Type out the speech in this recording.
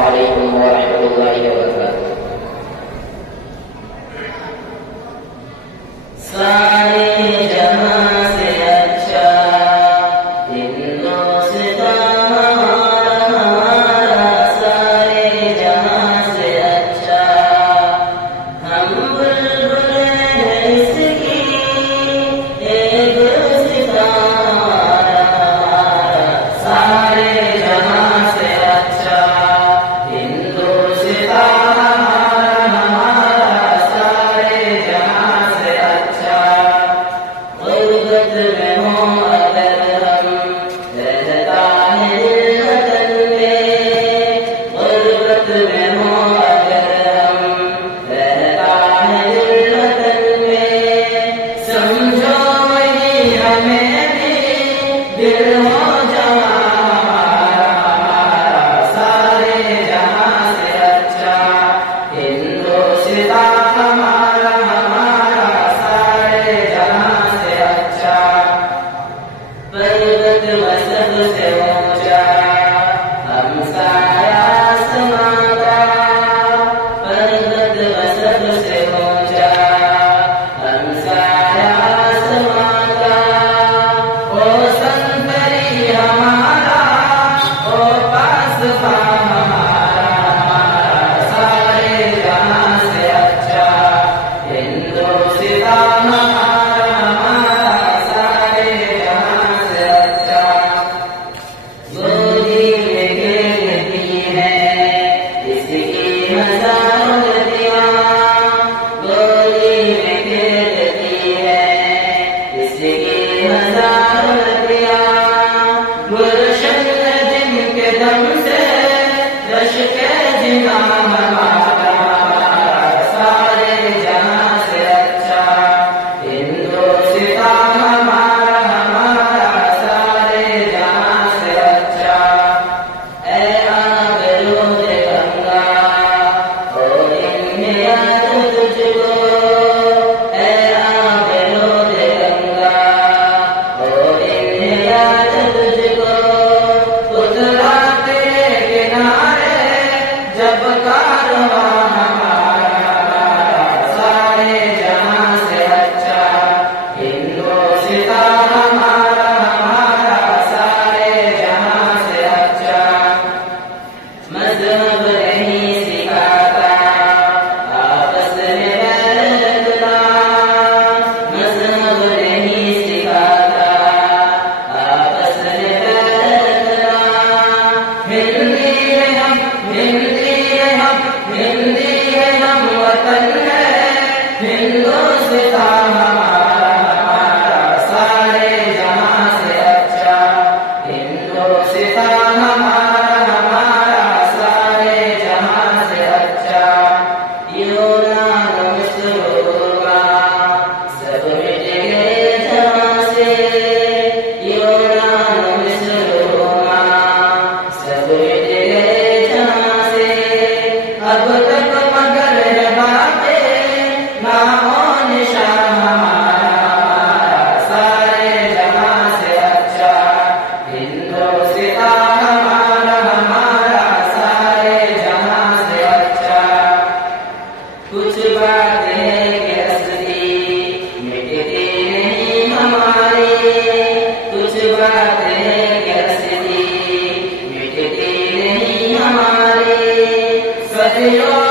अस्सलामुअलैकुम वरहमतुल्लाहि वबरकातुह। सारे जहां से अच्छा हिंदुस्तान हमारा, सारे जहां से अच्छा हम बुलबुल हैं इसकी, एक सितारा हमारा, सारे जहां से अच्छा हिंदुस्तान हमारा, सारे जहां से अच्छा। गुर्बत में हो अगर हम, रहता है दिल वतन में, गुर्बत में हो अगर हम, रहता है दिल वतन में। समझो वही हमें भी दिल हो जवां, सारे जहां से अच्छा हिंदुस्तान हमारा, सारे जहां से अच्छा। पर्वत व सबसे ऊंचा हमसाया आसमां का, पर्वत व सबसे ऊंचा हमसाया आसमां का। ओ संतरी हमारा, ओ पासबा हमारा, सारे जहां से अच्छा हिंदुस्तान हमारा, सारे जहां से अच्छा। गोदी में खेलती है इसकी हजारों नदियां, गोदी में खेलती है इसकी हजारों नदियां। गुलशन जिनके दम से रश्के जिना हमारा, सारे जहां से अच्छा हिंदुस्तान हमारा, सारे जहां से अच्छा। ऐ आबरूद गंगा हो इन्हें याद तुझको, ऐ आबरूद गंगा हो इन्हें याद तुझको। उतरा तेरे किनारे जब कारवां हमारा, सारे जहां से अच्छा हिंदुस्तान हमारा, सारे जहां से अच्छा। मजहब नहीं सिखाता आपस में बैर रखना, मजहब नहीं सिखाता आपस में बैर रखना। हिंदी है हम, हिंदी है हम, हिंदी है हम, वतन है हिंदुस्तान हमारा, सारे जहां से अच्छा हिंदुस्तान हमारा, सारे जहां से अच्छा। यूनान मिस्र रोमा सब मिट गए जहां से, यूनान मिस्र रोमा सब मिट गए जहां से। अब तक मगर है बातें नामो निशान हमारा, सारे जहां से अच्छा हिंदुस्तान हमारा, सारे जहां से अच्छा। कुछ बातें के असली मिटती नहीं हमारी, कुछ बातें के असली मिटती नहीं हमारी। सदियों